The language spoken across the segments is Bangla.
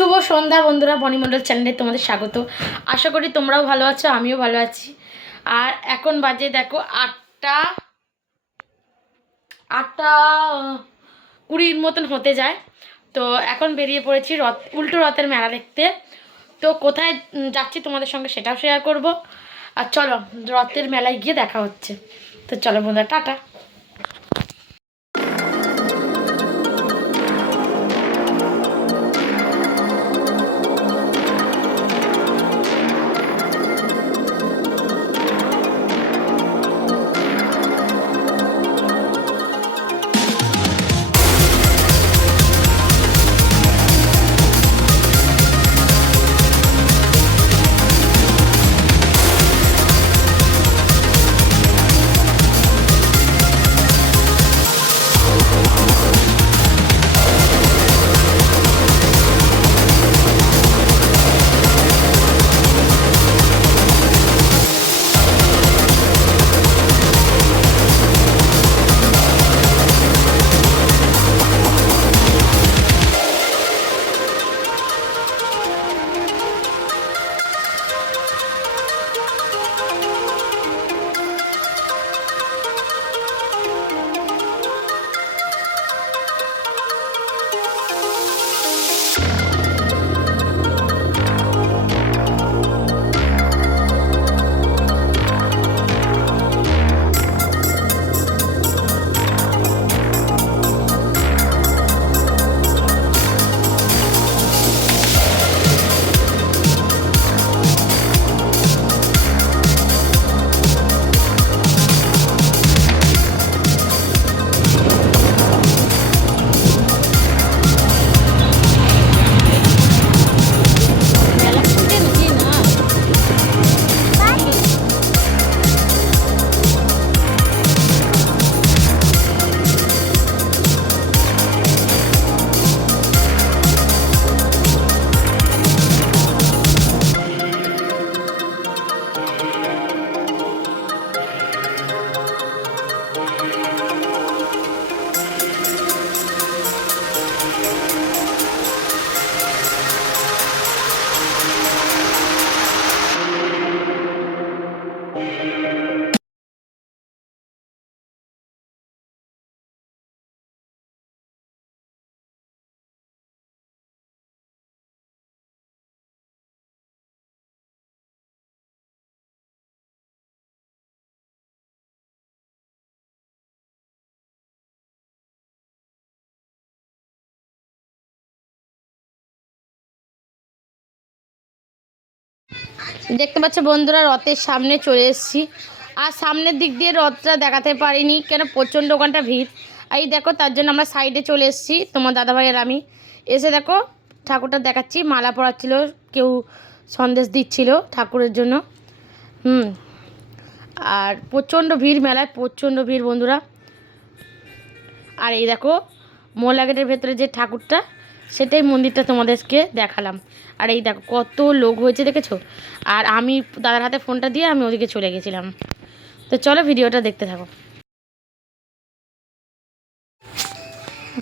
শুভ সন্ধ্যা বন্ধুরা বনিমণ্ডল চ্যানেলে তোমাদের স্বাগত। আশা করি তোমরাও ভালো আছো, আমিও ভালো আছি। আর এখন বাজে দেখো আটটা আটটা কুড়ির মতন হতে যায়। তো এখন বেরিয়ে পড়েছি রথ, উল্টো রথের মেলা দেখতে। তো কোথায় যাচ্ছি তোমাদের সঙ্গে সেটাও শেয়ার করব। আর চলো রথের মেলায় গিয়ে দেখা হচ্ছে। তো চলো বন্ধুরা, টাটা। দেখতে পাচ্ছ বন্ধুরা, রথের সামনে চলে এসেছি। আর সামনের দিক দিয়ে রথটা দেখাতে পারিনি, কেন প্রচণ্ড ওখানটা ভিড়। এই দেখো, তার জন্য আমরা সাইডে চলে এসেছি, তোমার দাদাভাই আর আমি। এসে দেখো, ঠাকুরটা দেখাচ্ছি, মালা পরাচ্ছিল, কেউ সন্দেশ দিচ্ছিল ঠাকুরের জন্য। হুম, আর প্রচণ্ড ভিড় মেলায়, প্রচণ্ড ভিড় বন্ধুরা। আর এই দেখো মোলা গেটের ভেতরে যে ঠাকুরটা সেটাই মন্দিরটা তোমাদেরকে দেখালাম। আর এই দেখো, কত লোক হয়েছে, দেখেছ? আর আমি দাদার হাতে ফোনটা দিয়ে আমি ওদিকে চলে গেছিলাম। তো চলো ভিডিওটা দেখতে থাকো।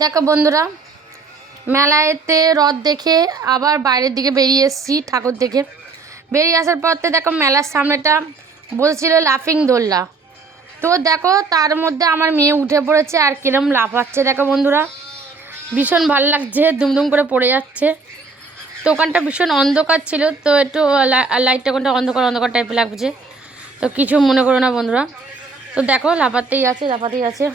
দেখো বন্ধুরা, মেলাতে রথ দেখে আবার বাইরের দিকে বেরিয়ে এসেছি, ঠাকুর দেখে। বেরিয়ে আসার পর তো দেখো মেলার সামনেটা বলছিল লাফিং দোল্লা। তো দেখো তার মধ্যে আমার মেয়ে উঠে পড়েছে আর কিরম লাফাচ্ছে, দেখো বন্ধুরা। ভীষণ ভালো লাগছে দুমদুম করে পড়ে যাচ্ছে তো ওখানটা ভীষণ অন্ধকার ছিল তো একটু লাইটটা ওখানটা অন্ধকার অন্ধকার টাইপের লাগছে তো কিছু মনে করো না বন্ধুরা তো দেখো লাফাতেই আছে লাফাতেই আছে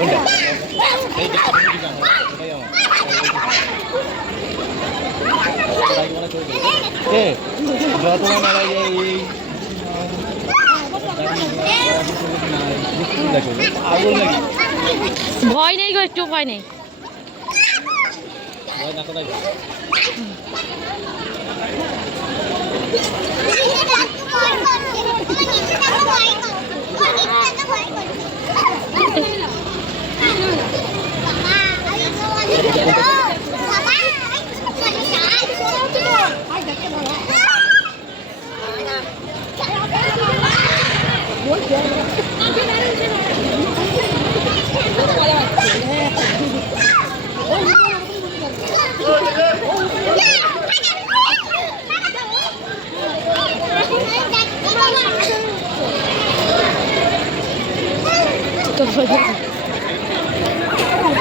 যত এই দেখো আগুন নাকি ভয় নেই গো একটু ভয় নেই। ভয় না কোথায়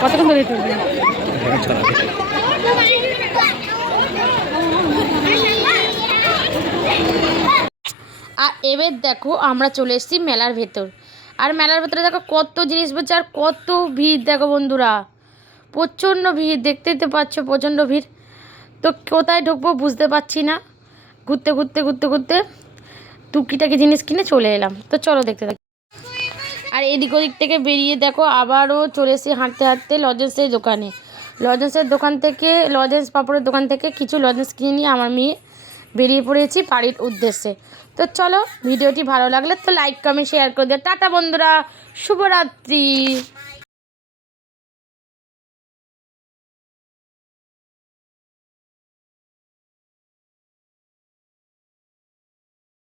কতক্ষণ ধরে তুলবি আর এবার দেখো আমরা চলে এসেছি মেলার ভেতর। আর মেলার ভেতরে দেখো কত জিনিস বলছে, আর কত ভিড় দেখো বন্ধুরা। প্রচণ্ড ভিড়, দেখতেই তো পাচ্ছ প্রচণ্ড ভিড়। তো কোথায় ঢুকবো বুঝতে পারছি না। ঘুরতে ঘুরতে ঘুরতে ঘুরতে টুকিটাকি জিনিস কিনে চলে এলাম। তো চলো দেখতে আর এদিক ওদিক থেকে বেরিয়ে দেখো আবারও চলে এসে হাঁটতে হাঁটতে লজেন্সের দোকানে। লজেন্সের দোকান থেকে, লজেন্স পাপড়ের দোকান থেকে কিছু লজেন্স কিনে নিয়ে আমার মেয়ে বেরিয়ে পড়েছি বাড়ির উদ্দেশ্যে। তো চলো, ভিডিওটি ভালো লাগলে তো লাইক কমেন্ট শেয়ার করে দিও। টাটা বন্ধুরা, শুভরাত্রি।